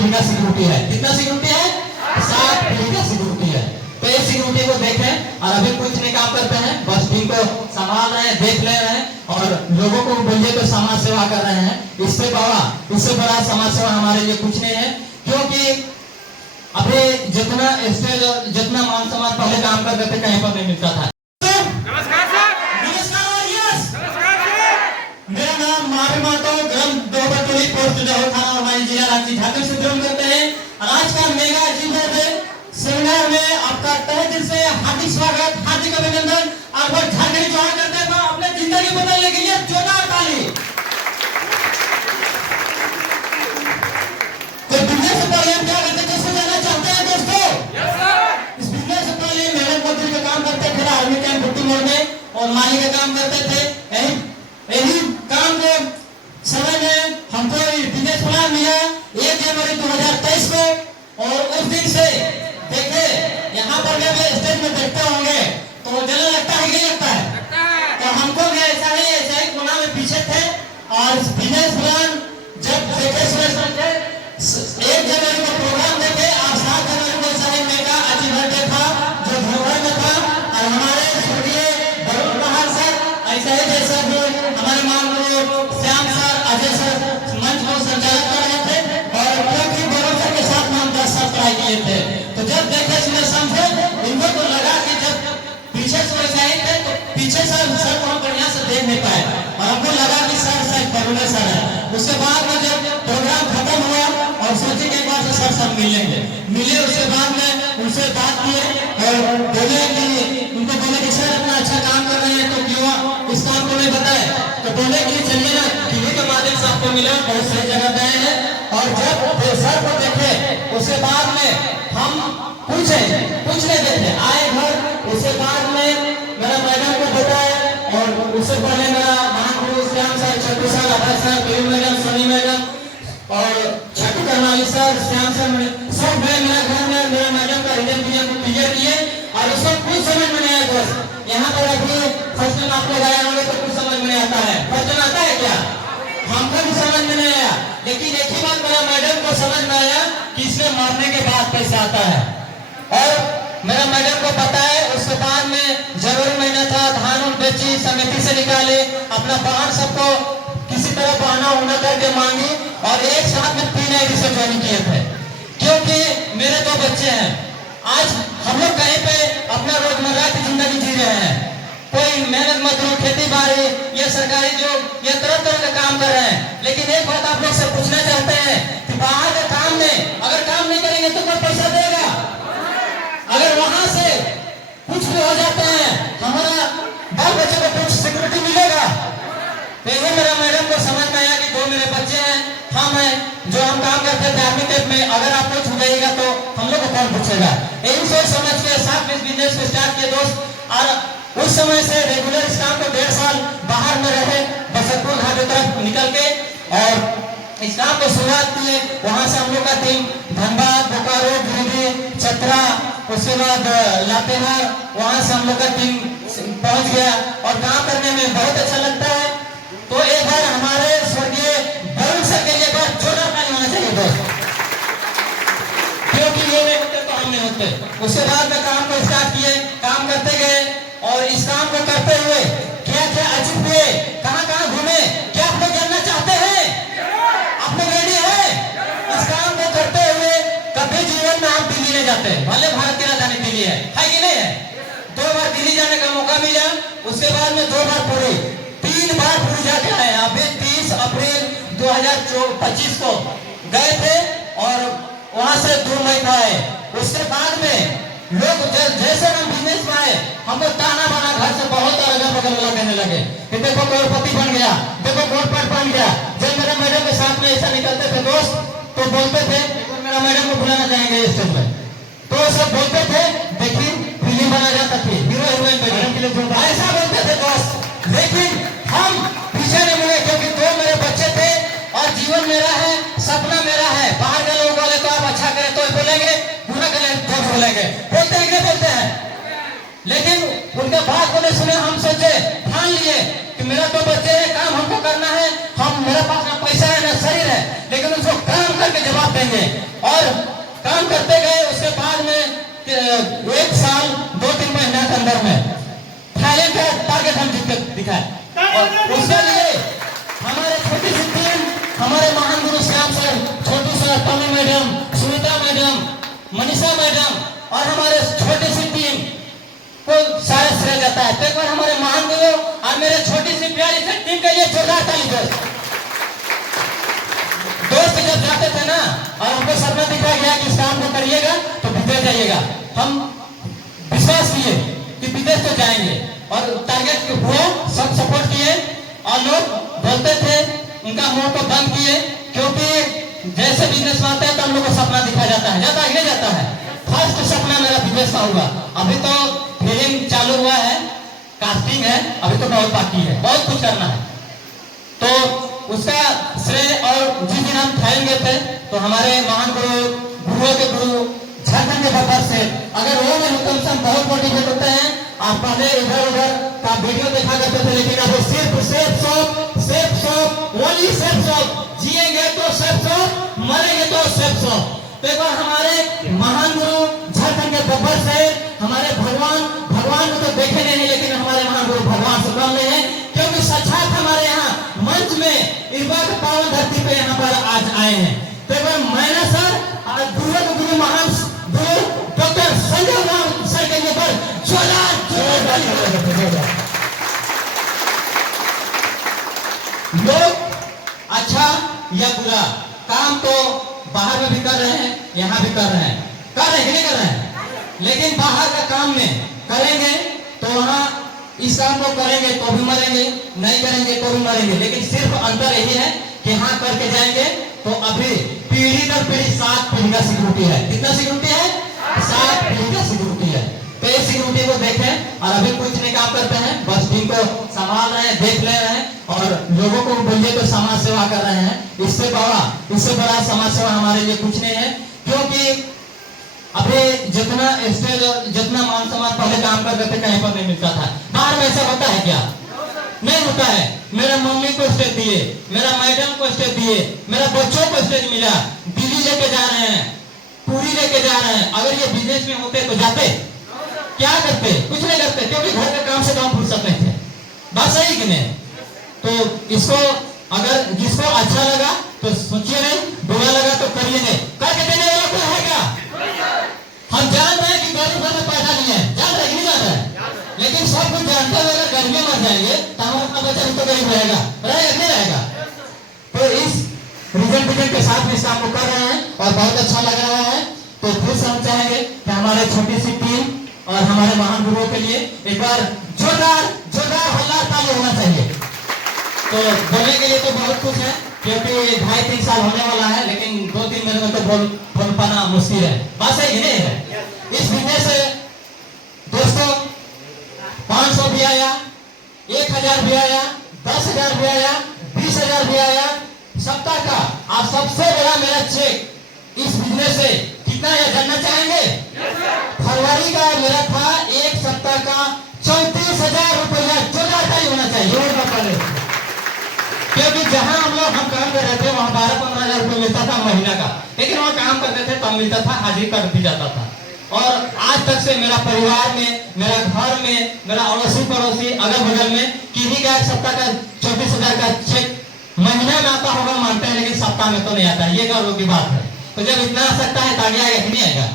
पीढ़ी का सिक्योरिटी है। कितना सिक्योरिटी है? 7 पीढ़ी का सिक्योरिटी है। तो इस सिक्योरिटी को देखें और अभी कुछ नहीं काम करते हैं, बस टीम को संभाल रहे हैं, देख ले रहे हैं और लोगों को बोलिए तो समाज सेवा कर रहे हैं। इससे बड़ा समाज सेवा हमारे लिए कुछ नहीं है, क्योंकि अभी जितना स्टेज और जितना मान सम्मान पहले काम करते थे कहीं पर नहीं मिलता था। नमस्कार सर। नमस्कार। यस, नमस्कार सर। मेरा नाम माफी मांगता हूँ, ग्राम दोबरटोली पोस्ट जौहर थाना हमारी जिला रांची झारखंड से बिलोंग करते हैं। आज का मेगा अचीवमेंट सेमिनार में आपका तहे दिल से हार्दिक स्वागत, हार्दिक अभिनंदन। और वो झारखंडी ज्वाइन करते हैं तो अपने जिंदगी बदलने के लिए जोरदार ताली। तो बिजनेस से पहले हम क्या करते, कैसे जाना चाहते हैं दोस्तों? Yes sir. इस बिजनेस से पहले मेहनत मजदूरी का काम करते थे आर्मी कैंप भुट्टी मोड़ में और माली का काम करते थे। यही काम के समय में हमको बिजनेस प्लान मिला 1 जनवरी 2023 को, और उस दिन से देखे यहाँ पर जब स्टेज में देखते होंगे तो जलन लगता है कि लगता है? तो हमको भी ऐसा ही कोना में पीछे थे और बिजनेस प्लान जब देखे सुबह 1 जनवरी को प्रोग्राम देखे और 7 जनवरी को ऐसा ही मेगा अचीवमेंट था जो धरोहर में था। और हमारे स्वर्गीय वरुण प्रहार सर ऐसा ही जैसा भी हमारे माननीय श्याम सर, अजय सर मंच को संचालित कर रहे थे और क्योंकि वरुण सर के साथ हम 10 साल पढ़ाई किए थे, तो जब देखे सुने समझे इनको तो लगा कि जब पीछे से वैसे आए थे तो पीछे सर को हम बढ़िया से देख नहीं पाए और हमको लगा कि सर शायद वरुण सर है। उसके बाद में जब प्रोग्राम खत्म हुआ और सोचे कि एक बार से सर सब मिले, उसके बाद में उनसे बात किए और बोले कि उनको बोले कि सर इतना अच्छा काम कर रहे हैं तो क्यों इस काम को नहीं बताए, तो बोले कि चलिए ना टीवी के माध्यम से आपको मिला, बहुत सही जगह गए हैं। और जब सर को देखे उसके बाद में हम कुछ नहीं देखे, आए घर। उसके बाद में मेरा मैडम को बताया और उससे पहले मेरा महागुरु श्याम सर, छठू सर, अभय सर, पीरू मैडम, सोनी मैडम और छठू करनाली सर, श्याम सर, सब गए मेरा घर में मेरा मैडम का रिजल्ट क्लियर किए और उसको कुछ समझ में नहीं आया। दोस्त यहाँ पर अभी फर्स्ट टाइम आप लोग आए होंगे तो कुछ समझ में नहीं आता है। फर्स्ट टाइम आता है क्या? हमको भी समझ में नहीं आया, लेकिन एक ही बात मेरा मैडम को समझ में आया कि इसमें मरने के बाद पैसा आता है। और मेरा मैडम को पता है, उसके बाद में जनवरी महीना था, धान उन बेची, समिति से निकाले, अपना वाहन सबको किसी तरह बहाना होना करके मांगी और एक साथ में 3 आईडी से ज्वाइन किए थे, क्योंकि मेरे 2 बच्चे हैं। आज हम लोग कहीं पे अपना रोजमर्रा की जिंदगी जी रहे हैं, कोई मेहनत मजदूर, खेती बाड़ी या सरकारी जॉब या तरह तरह का काम कर रहे हैं। लेकिन एक बात आप लोग से पूछना चाहते हैं कि बाहर के काम में अगर काम नहीं करेंगे तो कोई पैसा देगा? अगर वहां से कुछ भी हो जाते हैं हमारा बाल बच्चे को कुछ सिक्योरिटी मिलेगा? तो ये मेरा मैडम को समझ में आया कि 2 मेरे बच्चे हैं, हम हैं जो हम काम करते थे आर्मी कैंप में, अगर आप लोग छुड़ाइएगा तो हम लोग को कौन पूछेगा? यही सोच समझ के साथ में बिजनेस को स्टार्ट किए दोस्त। और उस समय से रेगुलर इस काम को 1.5 साल बाहर में रहे, बसंतपुर घाट की तरफ निकल के, और इस काम को शुरुआत किए। वहां से हम लोग का टीम धनबाद, बोकारो, गिरिडीह, चतरा, उसके बाद लातेहार, वहां से हम लोग का टीम पहुंच गया और काम करने में बहुत अच्छा लगता है। तो एक बार हमारे स्वर्गीय वरुण सर के लिए एक बार जोरदार ताली होना चाहिए दोस्त, क्योंकि ये नहीं होते तो हम नहीं होते। उसके बाद में काम को स्टार्ट किए, काम करते गए और इस काम को करते हुए क्या क्या अचीव हुए, कहाँ घूमे, क्या आप लोग जानना चाहते हैं? आप लोग रेडी है? इस काम को करते हुए कभी जीवन में हम दिल्ली नहीं जाते, भले भारत की राजधानी दिल्ली है कि नहीं है? 2 बार दिल्ली जाने का मौका मिला, उसके बाद में 2 बार पूरी, 3 बार पूरी जाके आए। अभी 30 अप्रैल 2025 को गए थे और वहां से 2 मई को आए। उसके बाद में लोग जैसे हम बिजनेस में आए हमको ताना बाना घर से बहुत अगल बगल वाला कहने लगे कि देखो करोड़पति बन गया, देखो करोड़पति बन गया। जब मेरा मैडम के साथ में ऐसा निकलते थे दोस्त तो बोलते थे, मेरा मैडम को बुलाना चाहेंगे स्टेज में, तो सब बोलते थे देखिए फिल्म बना जाता थी, हीरो हीरोइन के लिए ऐसा बोलते थे दोस्त। लेकिन हम पीछे नहीं मुड़े, क्योंकि 2 मेरे बच्चे थे और जीवन मेरा है, सपना मेरा है। बाहर के लोग बोले तो आप अच्छा करें तो बोलेंगे, बुरा करें तो बोलेंगे, बोलते हैं कि बोलते हैं। लेकिन उनके बात को नहीं सुने, हम सोचे ठान लिए कि मेरा 2 बच्चे हैं, काम हमको करना है, हम मेरे पास ना पैसा है ना शरीर है, लेकिन उसको काम करके जवाब देंगे। 1 साल 2-3 महीना के अंदर में थाईलैंड का टारगेट हम जीत कर दिखाए। और उसके लिए हमारे छोटी सी टीम, हमारे महान गुरु Shyam sir, Chhotu sir, Tommy madam, Sunita madam, Manisha madam और हमारे छोटी सी टीम को सारा श्रेय जाता है। तो एक बार हमारे महान गुरु और मेरे छोटी सी प्यारी सी टीम के लिए जोरदार ताली दो। दोस्त जब जाते थे ना और हमको सपना दिखाया गया कि इस काम को करिएगा तो विदेश जाइएगा, हम विश्वास किए कि विदेश तो जाएंगे और टारगेट हुआ, सब सपोर्ट किए और लोग बोलते थे, उनका मुंह को बंद किए, क्योंकि जैसे बिजनेस में आता है तो हम लोग को सपना दिखाया जाता है, जाता है जाता है। फर्स्ट सपना मेरा विदेश का होगा। अभी तो फिल्म चालू हुआ है, कास्टिंग है, अभी तो बहुत बाकी है, बहुत कुछ करना है। तो उसका श्रेय, और जिस दिन हम थाईलैंड गए थे तो हमारे महान गुरुओं के गुरु झारखंड के बफर से, अगर वो नहीं होते तो हम बहुत मोटिवेट होते हैं। आप पहले इधर उधर का वीडियो देखा करते थे, लेकिन अब सिर्फ safe shop, only safe shop, जिएंगे तो सेफ शॉप, मरेंगे तो सेफ शॉप। तो एक बार हमारे महान गुरु झारखंड के बफर से हमारे भगवान को तो देखे नहीं, लेकिन हमारे महान गुरु भगवान से कम नहीं है, क्योंकि साक्षात हमारे यहाँ मंच में इस बार पावन धरती पे यहाँ पर आज आए हैं। तो एक बार मैंने सर गुरु महान गुरु डॉक्टर संजय राम सर के ऊपर लोग अच्छा या बुरा काम तो बाहर में भी कर रहे हैं, यहाँ भी कर रहे हैं, कर रहे हैं कि नहीं कर रहे हैं, लेकिन बाहर का काम में करेंगे तो वहाँ इस काम को करेंगे तो भी मरेंगे, नहीं करेंगे तो भी मरेंगे। लेकिन सिर्फ अंतर यही है कि हाँ करके जाएंगे तो अभी पीढ़ी दर पीढ़ी 7 पीढ़ी का सिक्योरिटी है। कितना सिक्योरिटी है? 7 पीढ़ी का सिक्योरिटी है। तो इस सिक्योरिटी को देखें और अभी कुछ नहीं काम करते हैं, बस टीम को संभाल रहे हैं, देख ले रहे हैं और लोगों को बोलिए तो समाज सेवा कर रहे हैं। इससे बड़ा समाज सेवा हमारे लिए कुछ नहीं है, क्योंकि अभी जितना स्टेज और जितना मान सम्मान पहले काम करते थे कहीं पर नहीं मिलता था। बाहर में ऐसा होता है क्या? नहीं होता है। मेरा मम्मी को स्टेज दिए, मेरा मैडम को स्टेज दिए, मेरा बच्चों को स्टेज मिला, दिल्ली लेके जा रहे हैं, पूरी लेके जा रहे हैं। अगर ये बिजनेस में होते तो जाते क्या करते? कुछ नहीं करते, क्योंकि घर के काम से काम फुर्सत नहीं थे। बात सही कि नहीं? तो इसको अगर जिसको अच्छा लगा तो सोचिए नहीं, बुरा लगा तो करिए नहीं। करके देने वाला कोई है क्या? हम जान रहे हैं कि गरीब घर में पैसा नहीं है, जान रहे नहीं जान रहे, लेकिन सब कुछ जानते हुए अगर गर्मी मर जाएंगे तो हमारा अपना बच्चा तो गरीब रहेगा नहीं रहेगा। तो इस रीजन के साथ इस काम को कर रहे हैं और बहुत अच्छा लग रहा है। तो फिर से हम चाहेंगे कि हमारे छोटी सी टीम और हमारे महान गुरुओं के लिए एक बार जोरदार हल्ला ताली होना चाहिए। तो बोलने के लिए तो बहुत कुछ है, क्योंकि 2.5-3 साल होने वाला है, लेकिन 2-3 महीने में तो बोल पाना मुश्किल है। बात सही नहीं है? इस बिजनेस से दोस्तों 500 भी आया, 1000 भी आया, 10,000 भी आया, 20,000 भी आया, सप्ताह का। आप सबसे बड़ा मेरा चेक इस बिजनेस से कितना है जानना चाहेंगे? फरवरी का मेरा था 1 सप्ताह का 34,000 रुपया। जोरदार ताली होना चाहिए, क्योंकि जहां हम काम कर रहे थे वहां 12-15 हजार रुपये मिलता था महीना का, लेकिन वहां काम करते थे तब मिलता था, हाजिरी कर दी जाता था। और आज तक से मेरा परिवार में, मेरा घर में, मेरा अड़ोसी पड़ोसी अगल बगल में किसी का 1 सप्ताह का 34,000 का चेक महीना में आता होगा मानते हैं, लेकिन सप्ताह में तो नहीं आता। ये गर्व की बात है। तो जब इतना आ सकता है तो आगे आएगा कि नहीं आएगा?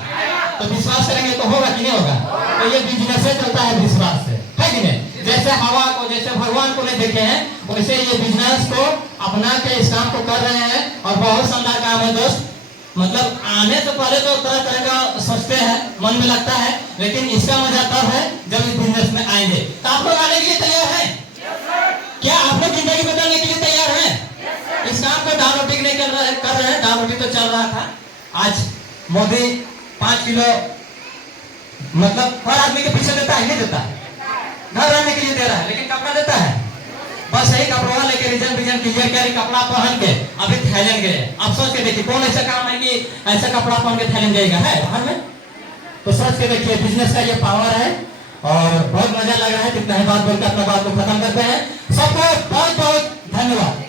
तो विश्वास करेंगे तो होगा कि नहीं होगा? तो ये बिजनेस चलता है विश्वास से, है कि नहीं? जैसे हवा को, जैसे भगवान को नहीं देखे हैं, वैसे ये बिजनेस को अपना के इस काम को कर रहे हैं और बहुत शानदार काम है दोस्त। मतलब आने से पहले तो तरह तरह का सोचते हैं, मन में लगता है, लेकिन इसका मजा तब है जब इस बिजनेस में आएंगे। तो आप लोग आने के लिए तैयार हैं? क्या आप लोग जिंदगी बदलने के लिए तैयार हैं? इस काम को दाल रोटी नहीं कर रहे हैं, दाल रोटी तो चल रहा था। आज मोदी 5 किलो मतलब हर आदमी के पीछे देता है, नहीं देता? घर रहने के लिए दे रहा है, लेकिन कपड़ा देता है? बस यही कपड़ा लेके रीजन क्लियर कर कपड़ा पहन के अभी थाईलैंड गए। आप सोच के देखिए कौन ऐसा काम है कि ऐसा कपड़ा पहन के थाईलैंड जाएगा, है बाहर में? तो सोच के देखिए बिजनेस का ये पावर है और बहुत मजा लग रहा है। कितना ही बात बोलकर अपना बात को खत्म करते हैं। सबको बहुत बहुत धन्यवाद।